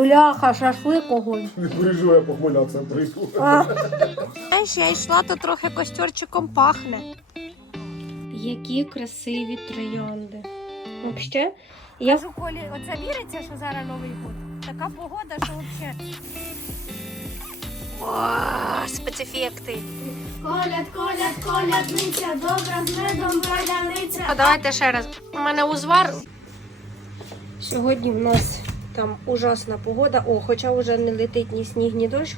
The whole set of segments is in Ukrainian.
Бляха, шашлик огонь. Не переживай, я похмелятися прийду. Знаєш, я йшла, то трохи костюрчиком пахне. Які красиві троянди. Взагалі, я Кажу, Колі, оце віриться, що зараз Новий год? Така погода, що взагалі. О, спецефекти. Коляд, коляд, колядниця, добра з медом паляниця. А давайте ще раз. У мене узвар. Сьогодні в нас там ужасна погода. О, хоча вже не летить ні сніг, ні дощ.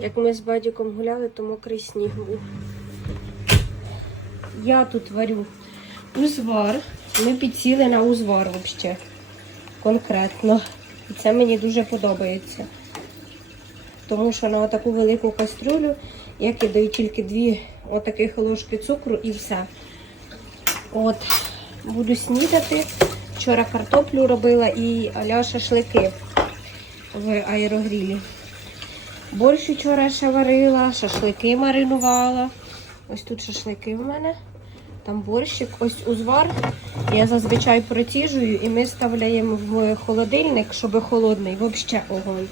Як ми з бадіком гуляли, то мокрий сніг був. Я тут варю узвар. Ми підсіли на узвар взагалі. Конкретно. І це мені дуже подобається. Тому що на таку велику кастрюлю я кидаю тільки дві отаких ложки цукру і все. От, буду снідати. Вчора картоплю робила і аля шашлики в аерогрілі. Борщ вчора ще варила, шашлики маринувала. Ось тут шашлики в мене. Там борщик, ось узвар. Я зазвичай протіжую і ми вставляємо в холодильник, щоб холодний, взагалі огонь.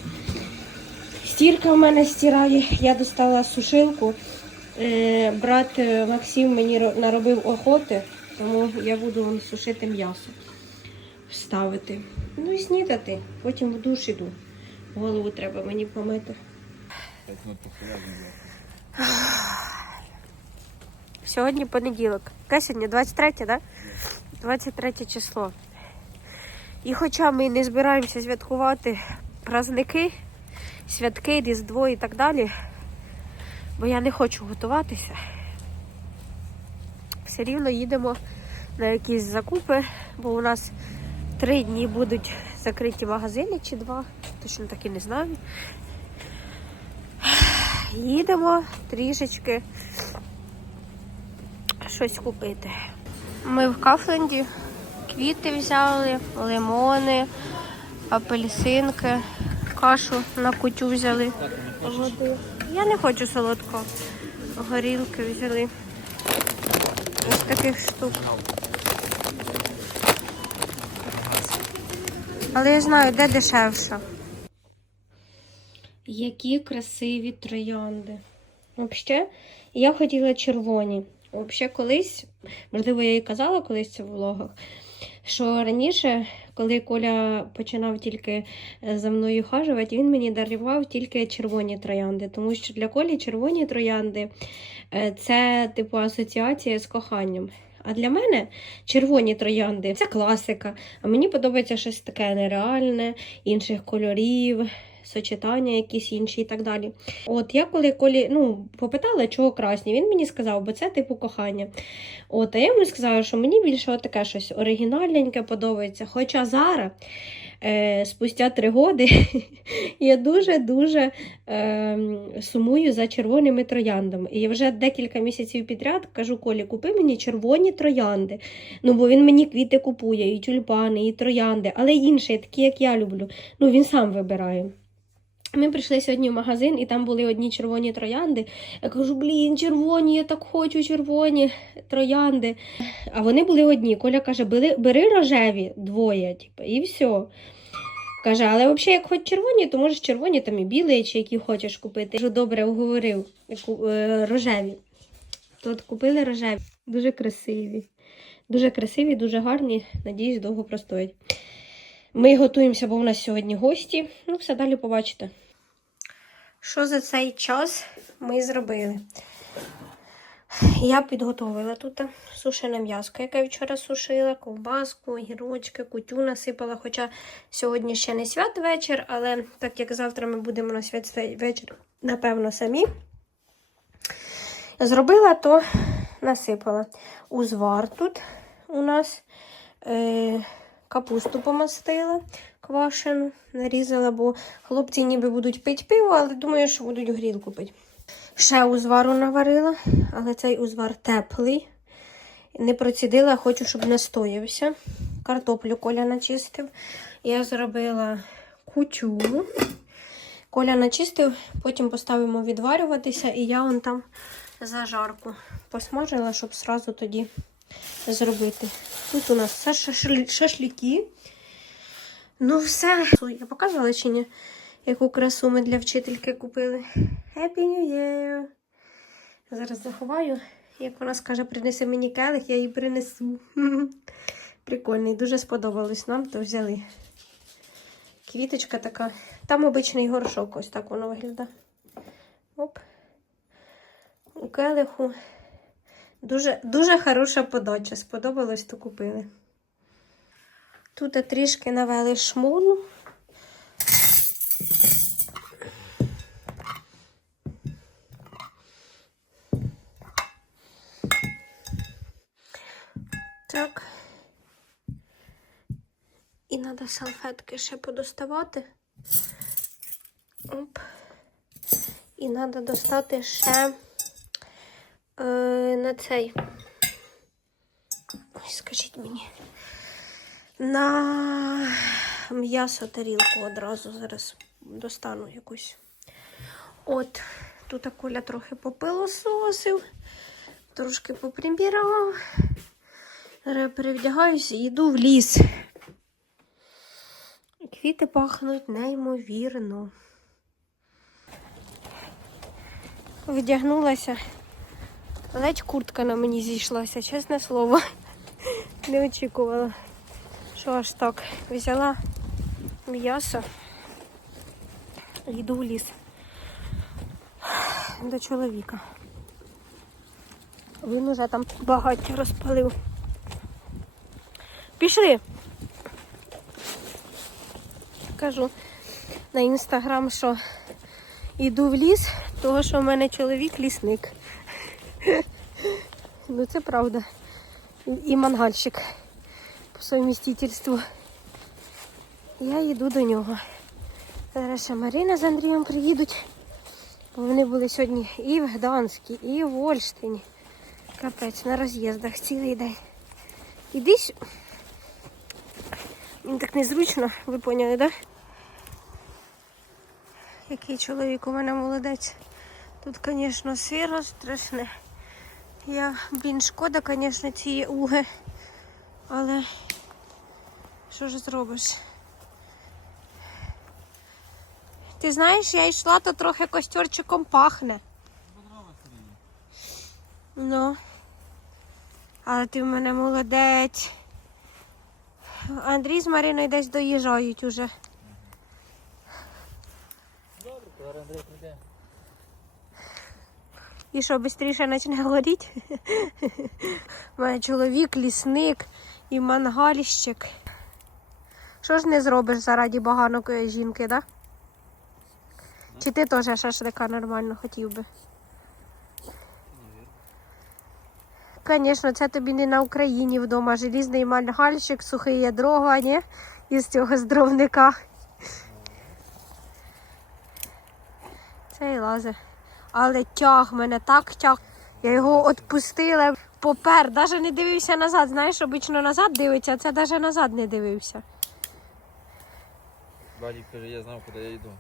Стірка в мене стирає. Я достала сушилку. Е, брат е, Максим мені наробив охоти, тому я буду сушити м'ясо. Вставити. Ну і снідати. Потім в душ іду. Голову треба мені помити. Сьогодні понеділок. Яке сьогодні? 23, так? Да? 23 число. І хоча ми не збираємося святкувати праздники, святки, Різдво і так далі, бо я не хочу готуватися. Все рівно їдемо на якісь закупи, бо у нас три дні будуть закриті магазини чи два, точно так і не знаю. Їдемо трішечки щось купити. Ми в Кафленді квіти взяли, лимони, апельсинки, кашу на кутю взяли. Я не хочу солодкого. Горілки взяли. Ось таких штук. Але я знаю, де дешевше. Які красиві троянди. Взагалі, я хотіла червоні. Взагалі, колись, можливо, я і казала колись в влогах, що раніше, коли Коля починав тільки е, за мною хажувати, він мені дарував тільки червоні троянди. Тому що для Колі червоні троянди е, це типу асоціація з коханням. А для мене червоні троянди це класика. А мені подобається щось таке нереальне, інших кольорів, сочетання якісь інші і так далі. От я коли Колі ну, попитала, чого красні, він мені сказав, бо це типу кохання. От, а я йому сказала, що мені більше таке щось оригінальненьке подобається. Хоча зараз, е, спустя три роки, я дуже-дуже е, сумую за червоними трояндами. І я вже декілька місяців підряд кажу Колі, купи мені червоні троянди. Ну, бо він мені квіти купує, і тюльпани, і троянди, але інші, такі, як я люблю. Ну, він сам вибирає. Ми прийшли сьогодні в магазин, і там були одні червоні троянди. Я кажу, блін, червоні, я так хочу червоні троянди. А вони були одні. Коля каже, бери, бери рожеві двоє, типу, і все. Каже, але взагалі, як хоч червоні, то можеш червоні там і білі, чи які хочеш купити. Дуже добре уговорив е, рожеві. Тут купили рожеві. Дуже красиві. Дуже красиві, дуже гарні. Надіюсь, довго простоять. Ми готуємося, бо у нас сьогодні гості. Ну, все далі побачите. Що за цей час ми зробили? Я підготовила тут сушене м'яско, яке вчора сушила, ковбаску, гірочки, кутю насипала. Хоча сьогодні ще не святвечір, але так як завтра ми будемо на святвечір, напевно, самі. Зробила, то насипала. Узвар тут у нас. Е- Капусту помастила квашену, нарізала, бо хлопці ніби будуть пити пиво, але думаю, що будуть грілку пити. Ще узвару наварила, але цей узвар теплий. Не процідила, хочу, щоб настоявся. Картоплю Коля начистив. Я зробила кутю. Коля начистив, потім поставимо відварюватися, і я вон там зажарку посмажила, щоб сразу тоді зробити. Тут у нас шашлі- шашлики. Ну, все. Я показувала чи ні? Яку красу ми для вчительки купили. Happy New Year! Зараз заховаю. Як вона скаже, принеси мені келих, я їй принесу. Прикольний, дуже сподобалось нам, то взяли. Квіточка така. Там обичний горшок, ось так воно виглядає. Оп. У келиху. Дуже, дуже хороша подача. Сподобалось, то купили. Тут трішки навели шмуру. Так. І треба салфетки ще подоставати. Оп. І треба достати ще е, на цей. Ой, скажіть мені. На м'ясо тарілку одразу зараз достану якусь. От, тут Коля трохи попилососив, трошки поприбирав. Зараз перевдягаюся і йду в ліс. Квіти пахнуть неймовірно. Вдягнулася. Ледь куртка на мені зійшлася, чесне слово. Не очікувала, що аж так. Взяла м'ясо йду в ліс до чоловіка. Він уже там багаття розпалив. Пішли. Кажу на інстаграм, що йду в ліс, того що в мене чоловік лісник. Ну це правда. І мангальщик по совмістительству. Я йду до нього. Зараз ще Марина з Андрієм приїдуть. Вони були сьогодні і в Гданській, і в Ольштині. Капець, на роз'їздах цілий день. Іди сю- Мені так незручно, ви поняли, так? Да? Який чоловік у мене молодець. Тут, звісно, сиро страшне. Я, блін, шкода, звісно, цієї уги. Але що ж зробиш? Ти знаєш, я йшла, то трохи костюрчиком пахне. Ну. Але ти в мене молодець. Андрій з Мариною десь доїжджають уже. Добре, Андрій прийде. І що, швидше почне горіти? У мене чоловік, лісник і мангальщик. Що ж не зробиш заради баганокої жінки, да? Чи ти теж шашлика нормально хотів би? Звісно, це тобі не на Україні вдома. Желізний мангальщик, сухе дрова, ні? Із цього з дровника. Це і лазе. Але тяг мене так тяг. Я його відпустила, попер, навіть не дивився назад. Знаєш, обично назад дивиться, а це навіть назад не дивився. Владик каже, я знав, куди я йду.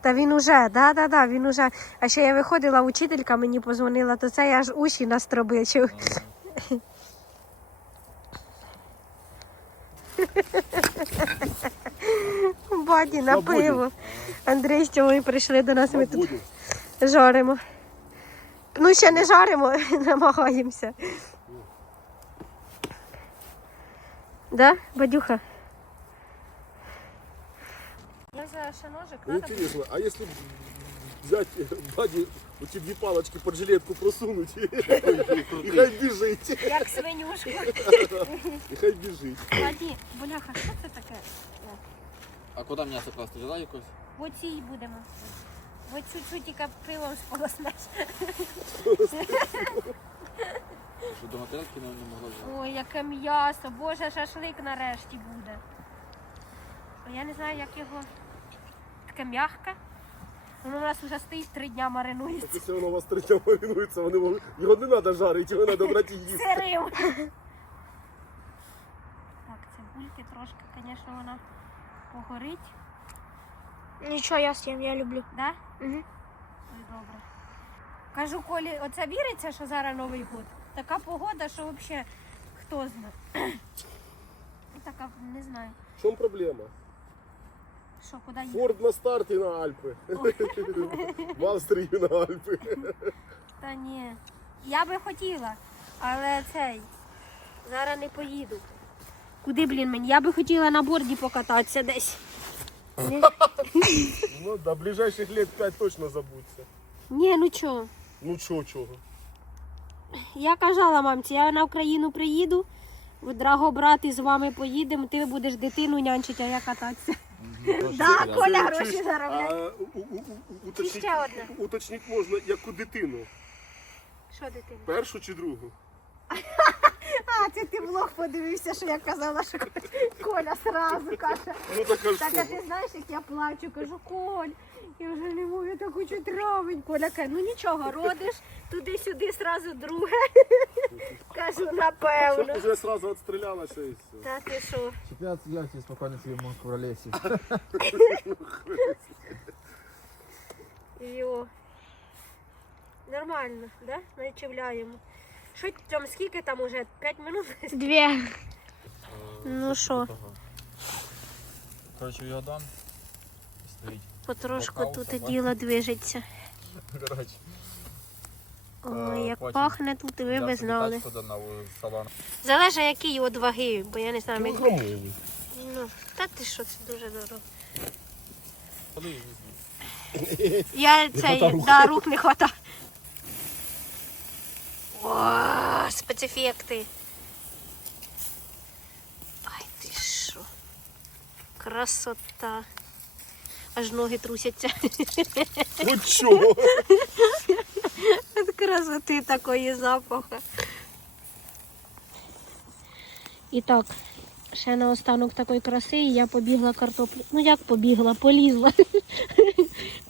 Та він уже, да, да, да, він уже. А ще я виходила, учителька мені позвонила, то це я аж уші настробичив. Баді на пиво. Андрій з Тьомою прийшли до нас, ми тут жаримо. Ну, ще не жаримо, намагаємося. Да, Бадюха? Ну, Интересно, а если взять э, Бади эти две палочки под жилетку просунуть и и хай бежить, Як свинюшка. и хай бежить. Баді, бляха, що це таке? А куди м'ясо класти? Жила якось? В оцій будемо. Ось чуть-чуть тільки пивом сполоснеш. Що до материнки не, не могла взяти. Ой, яке м'ясо, боже, шашлик нарешті буде. А Я не знаю, як його. Таке м'яке. Воно у нас вже стоїть три дня маринується. Якщо воно у вас третя маринується, вони можуть- його не треба жарити, його треба брати і їсти. Сирим. Так, цибульки трошки, звісно, вона погорить. Нічого, я з'їм, я люблю. Да? Угу. Ой, добре. Кажу, Колі, оце віриться, що зараз Новий год? Така погода, що взагалі хто знає. Така, не знаю. В чому проблема? Що, куди їхати? Форд на старті на Альпи. В Австрії на Альпи. Та ні. Я би хотіла, але цей. Зараз не поїду. Куди, блін, мені? Я би хотіла на борді покататися десь. Ну, до ближайших лет 5 точно забудься. Ні, ну чого? Ну чого, чого? Я казала мамці, я на Україну приїду, в Драгобрат з вами поїдемо, ти будеш дитину нянчити, а я кататися. Да, Коля гроші заробляє. А, у- у- у- уточніть, ще одне. уточніть можна, яку дитину? Що дитина? Першу чи другу? А, це ти влог подивився, що я казала, що Коля сразу каже. Ну так а Так, а що? ти знаєш, як я плачу, кажу, Коль, я вже не можу, я так хочу травень. Коля ну нічого, родиш, туди-сюди, сразу друге. Кажу, напевно. Щоб уже сразу відстрілялася і все. Та ти що? Чемпіонат яхті спокійно собі можна в ролесі. Йо. Нормально, да? Начивляємо. Що там, скільки там уже? П'ять минут? Дві. Ну що, Коротше, його дам. Стоїть. Потрошку Попав, тут діло движеться. Ой, Е, як потім пахне тут, ви б знали. Залежить, які от ваги, бо я не знаю. ми- Ну, та ти що, це дуже дорого. Я цей, да, рук не хватає. О, спецефекти. Ай ти що. Красота. Аж ноги трусяться. От чого? Від красоти такої запаха. І так, ще наостанок такої краси, і я побігла картоплю. Ну як побігла, полізла.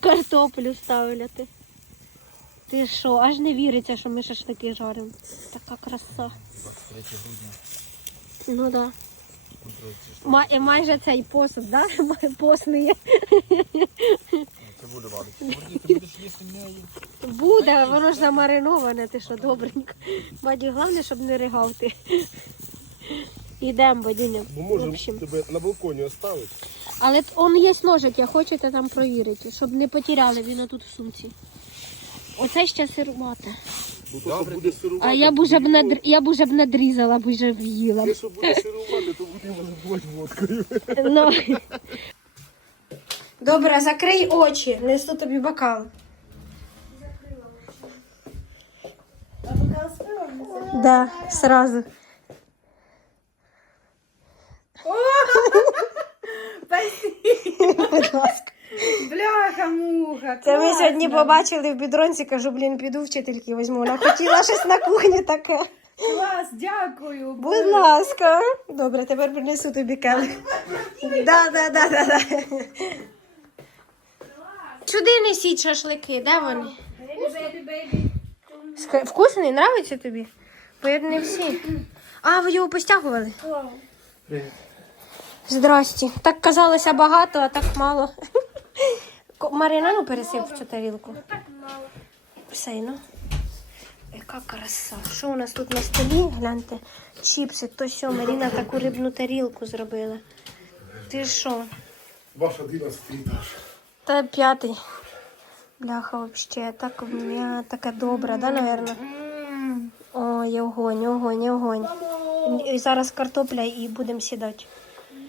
Картоплю ставляти. Ти що, аж не віриться, що ми шашлики жаримо. Така краса. 23 грудня. Ну так. Да. Май- майже цей посуд, да? Цибулю валить. Цибулю, ти будеш їсти неї. Буде, воно ж замариноване, ти що, добренько. Баді, головне, щоб не ригав ти. Ідемо, Бадіня. Ми можемо тебе на балконі оставити. Але он є ножик, я хочете там провірити, щоб не потеряли, він отут в сумці. Оце ще то, що буде сирувати. А я б уже б, надр... я б уже б надрізала, б уже в'їла. Те, що буде сирувати, водкою. Ну. Добре, закрий очі, несу тобі бокал. Да, сразу. Будь ласка. Бляха-муха. Це ми сьогодні побачили в бідронці, кажу, блін, піду вчительки візьму. Вона хотіла щось на кухні таке. Клас, дякую. Будь ласка. Добре, тепер принесу тобі келих. Да, да, да, да, да. Сюди несіть шашлики, де вони? Ска- Вкусний, нравиться тобі? Бо як не всі. А, ви його постягували? Здрасті. Так казалося багато, а так мало. Ко- Марина, ну пересип в цю тарілку. Так мало. Все, ну. Яка краса. Що у нас тут на столі? Гляньте. Чіпси, то що, Маріна таку рибну тарілку зробила. Ти що? Ваш 11 етаж. Та п'ятий. Бляха, взагалі, так в мене така добра, да, наверное? Ой, огонь, огонь, огонь. І зараз картопля і будемо сідати.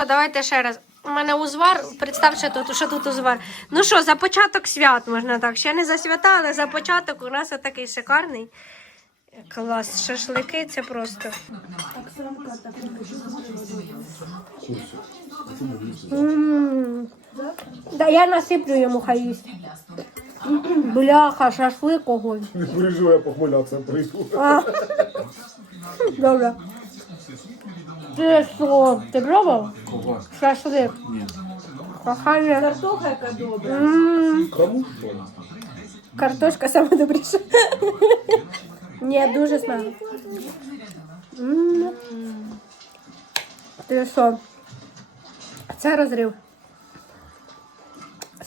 Давайте ще раз. У мене узвар, представ, що тут, що тут узвар. Ну що, за початок свят можна так. Ще не за свята, але за початок у нас отакий шикарний. Клас, шашлики це просто. М. Да я насиплю йому хай їсть. Бляха, шашлик огонь. Не переживай, я похмелятися прийду. А. Добре. Ти що, ти пробував? Шашлик. Ні. Кохання. Картоха яка добра. М, Кому що? Картошка саме добріша. Ні, дуже смачно. М. Ти що? Це розрив.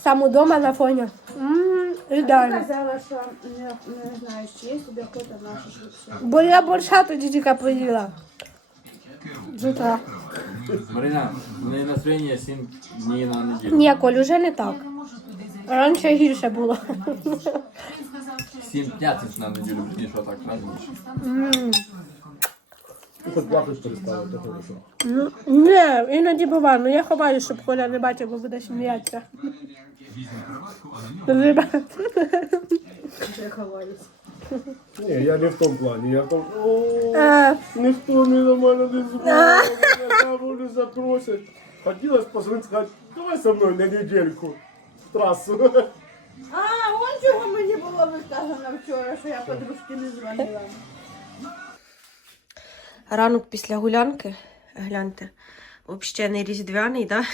Сам удома на фоні. М, Ідеально. Казала, що не, не знаю, чи є тобі охота на шашлик. Бо я борща тоді тільки поїла. З утра. Марина, у неї настроєння 7 днів на неділю. Ні, Коль, уже не так. Раніше гірше було. 7 п'ятниць на неділю, ніж отак раніше. Ну, Хоч плакати перестала, то хорошо. Ну, ні, іноді буває, ну я ховаю, щоб Коля не бачив, бо буде сміятися. Ні, я не в тому плані, я в тому. О, Ніхто не на мене не дзвонить, мене не запросять. Хотілося позвонити, сказати, давай со мною на недельку в трасу. А, он чого мені було висказано вчора, що я подружки не дзвонила. Ранок після гулянки, гляньте, взагалі не різдвяний, да?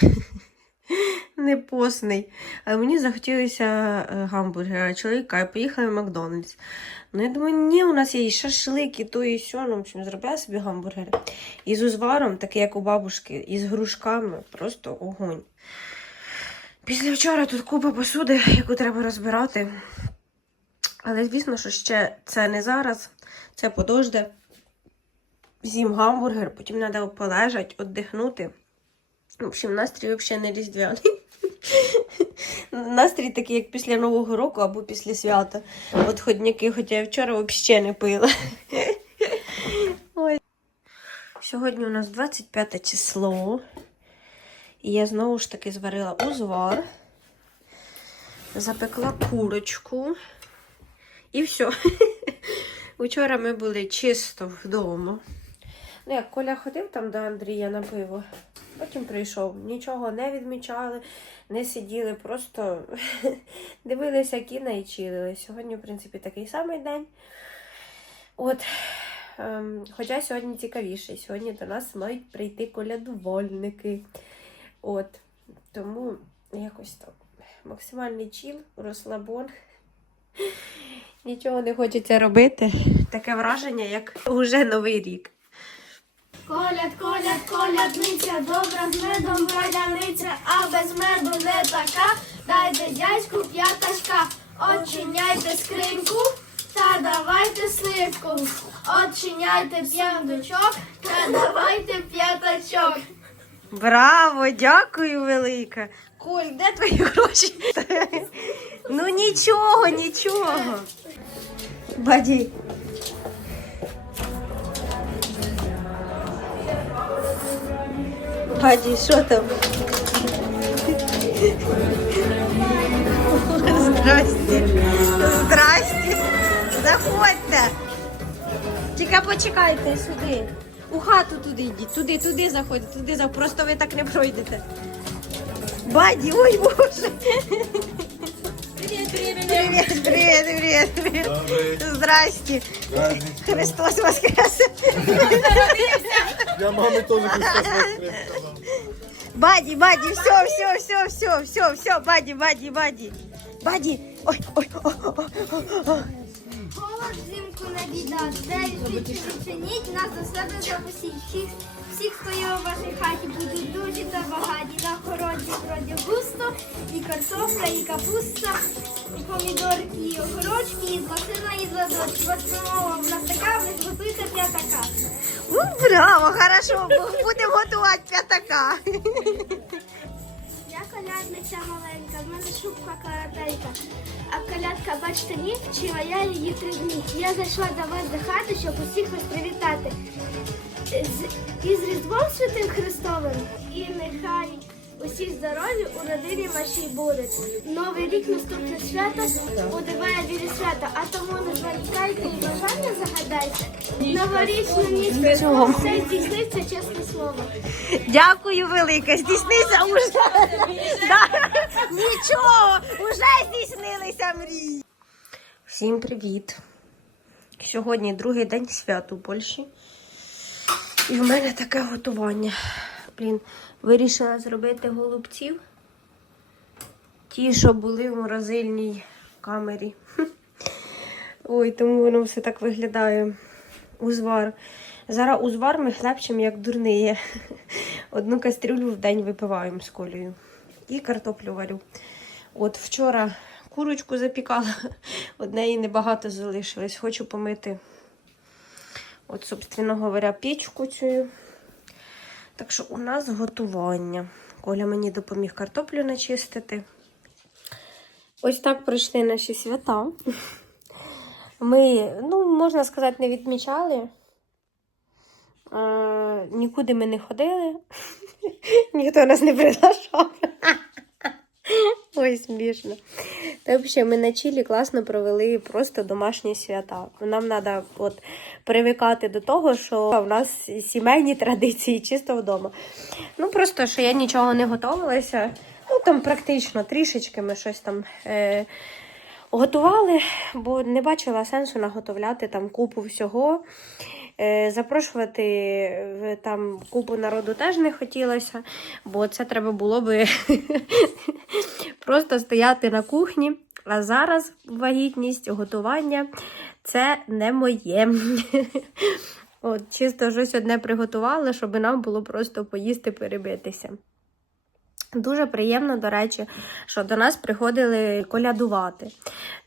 не постний. А мені захотілося е, гамбургера, чоловік каже, поїхали в Макдональдс. Ну, я думаю, ні, у нас є і шашлик, і то, і сьо. Ну, в общем, зробила собі гамбургери. І з узваром, такий, як у бабушки, і з грушками, просто огонь. Після вчора тут купа посуди, яку треба розбирати. Але звісно, що ще це не зараз, це подожде з'їм гамбургер, потім треба полежати, віддихнути. В общем, настрій взагалі не різдвяний. Настрій такий, як після Нового року або після свята. От ходняки, хоча я вчора взагалі не пила. Ой. Сьогодні у нас 25 число. І я знову ж таки зварила узвар, запекла курочку. І все. Учора ми були чисто вдома. Ну, як Коля ходив там до Андрія на пиво, потім прийшов. Нічого не відмічали, не сиділи, просто дивилися кіно і чилили. Сьогодні, в принципі, такий самий день. От. Ем, хоча сьогодні цікавіший. Сьогодні до нас мають прийти колядувальники. От. Тому якось так. Максимальний чіл, розслабон. Нічого не хочеться робити. Таке враження, як уже новий рік. Коляд, коляд, колядниця, добра з медом валяниця, а без меду не така. Дайте дядьку п'ятачка, очиняйте скриньку та давайте сливку. Очиняйте п'ятачок та давайте п'ятачок. Браво, дякую велика. Коль, де твої гроші? Ну нічого, нічого. Баді. Баді, що там? Здрасте. Здрасте. Заходьте. Тільки почекайте сюди. У хату туди йдіть, туди, туди заходьте, туди заходьте. Просто ви так не пройдете. Баді, ой, боже. Привіт, привіт, привіт, привіт. Здрасте. Христос воскрес. Я маме тоже. Баді, баді, все, все, все, все, все, все, баді, баді, баді. Баді. Ой, ой, ой, ой, ой, ой. Голод взимку не біда, де відчиніть, нас до себе запустіть. Всіх, всіх, хто є у вашій хаті, будуть дуже та багаті. На вроді густо, і картопля, і капуста, і помідорки, і огорочки, і злосина, і зладочки. Вас промова в нас така, ви готуйте п'ятака. Ну, браво, хорошо, бу- будемо готувати п'ятака. Я колядниця маленька, в мене шубка коротенька. А колядка, бачите, ні, вчила я її три дні. Я зайшла до вас до хати, щоб усіх вас привітати. З, із Різдвом Святим Христовим і нехай усі здорові у родині вашій будуть. Новий рік наступне свято буде вірі свята, а тому не звертайте і бажання загадайте. Новорічну ніч все здійсниться чесне слово. Дякую велике, здійснився уже. Нічого, уже здійснилися мрії. Всім привіт. Сьогодні другий день свят у Польщі. І в мене таке готування. Блін, вирішила зробити голубців. Ті, що були в морозильній камері. Ой, тому воно все так виглядає. Узвар. Зараз узвар ми хлебчимо як дурниє. Одну кастрюлю в день випиваємо з колею. І картоплю варю. От вчора курочку запікала, однеї небагато залишилось. Хочу помити, от, собственно говоря, печку цю. Так що у нас готування. Коля мені допоміг картоплю начистити. Ось так пройшли наші свята. Ми, ну, можна сказати, не відмічали. Нікуди ми не ходили. Ніхто нас не приглашав. Ой, смішно. Та взагалі ми на Чилі класно провели просто домашні свята. Нам треба от, привикати до того, що в нас сімейні традиції чисто вдома. Ну, просто що я нічого не готувалася. Ну, там практично трішечки ми щось там е, готували, бо не бачила сенсу наготовляти там купу всього. Е, запрошувати е, там купу народу теж не хотілося, бо це треба було би просто стояти на кухні. А зараз вагітність, готування це не моє. От, чисто щось одне приготували, щоб нам було просто поїсти, перебитися. Дуже приємно, до речі, що до нас приходили колядувати.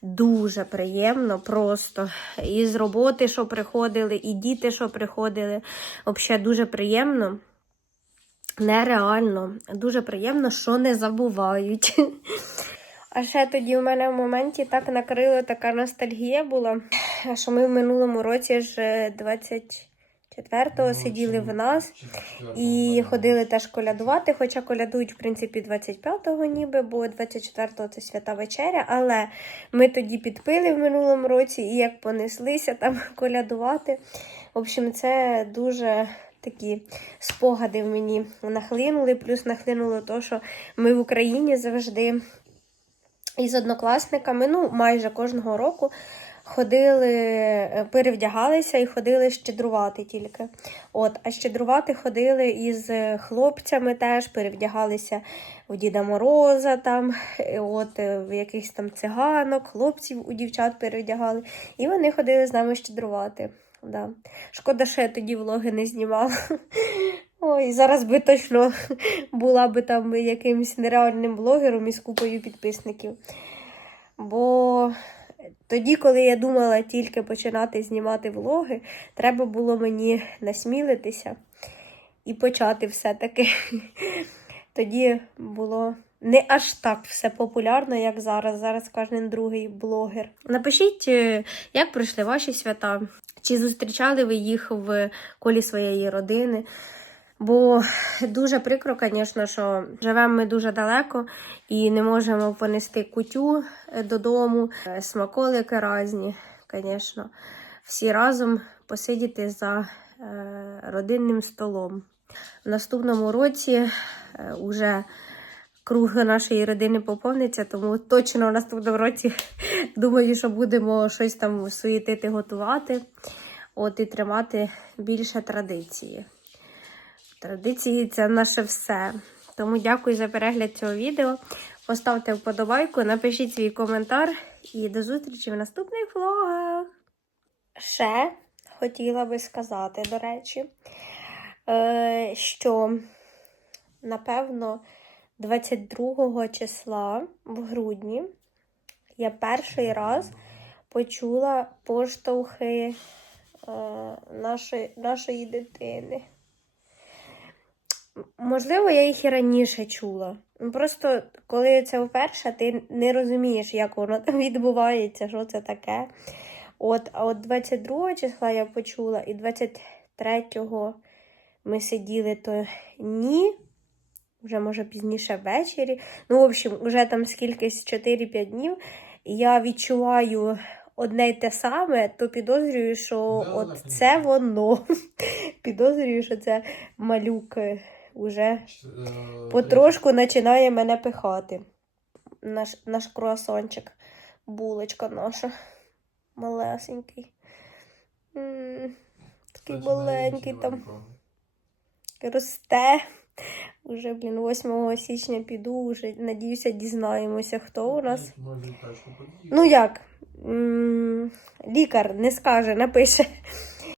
Дуже приємно, просто. І з роботи, що приходили, і діти, що приходили. Взагалі дуже приємно. Нереально. Дуже приємно, що не забувають. А ще тоді у мене в моменті так накрила така ностальгія була, що ми в минулому році ж 24-го сиділи в нас і ходили теж колядувати, хоча колядують, в принципі, 25-го ніби, бо 24-го це свята вечеря. Але ми тоді підпили в минулому році і як понеслися там колядувати. В общем, це дуже такі спогади в мені нахлинули. Плюс нахлинуло те, що ми в Україні завжди із однокласниками, ну, майже кожного року. Ходили, е, перевдягалися і ходили щедрувати тільки. От, а щедрувати ходили із хлопцями теж, перевдягалися в Діда Мороза, там, е, от, е, в якихось там циганок, хлопців у дівчат перевдягали. І вони ходили з нами щедрувати. Да. Шкода, що я тоді влоги не знімала. Ой, зараз би точно була би там якимось нереальним блогером із купою підписників. Бо тоді, коли я думала тільки починати знімати влоги, треба було мені насмілитися і почати все-таки. Тоді було не аж так все популярно, як зараз. Зараз кожен другий блогер. Напишіть, е, як пройшли ваші свята, чи зустрічали ви їх в колі своєї родини. Бо дуже прикро, звісно, що живемо ми дуже далеко і не можемо понести кутю е, додому, Е, смаколики різні, звісно. Всі разом посидіти за е, родинним столом. В наступному році е, уже круг нашої родини поповниться, тому точно в наступному році думаю, що будемо щось там суєтити, готувати, от і тримати більше традиції. Традиції це наше все. Тому дякую за перегляд цього відео. Поставте вподобайку, напишіть свій коментар і до зустрічі в наступних влогах. Ще хотіла би сказати, до речі, е, що напевно 22 числа в грудні я перший раз почула поштовхи е, нашої, нашої дитини. Можливо, я їх і раніше чула. Ну, Просто коли це вперше, ти не розумієш, як воно там відбувається, що це таке. От, а от 22 числа я почула, і 23-го ми сиділи, то ні. Вже, може, пізніше ввечері. Ну, в общем, вже там скількись 4-5 днів. Я відчуваю одне й те саме, то підозрюю, що Да, от це воно. підозрюю, що це малюк е, уже Е, потрошку починає мене пихати. Наш, наш круасончик, булочка наша. Малесенький. М, Такий маленький там росте. Уже, блін, 8 січня піду, вже, надіюся, дізнаємося, хто у нас. Ну як? М, Лікар не скаже, напише.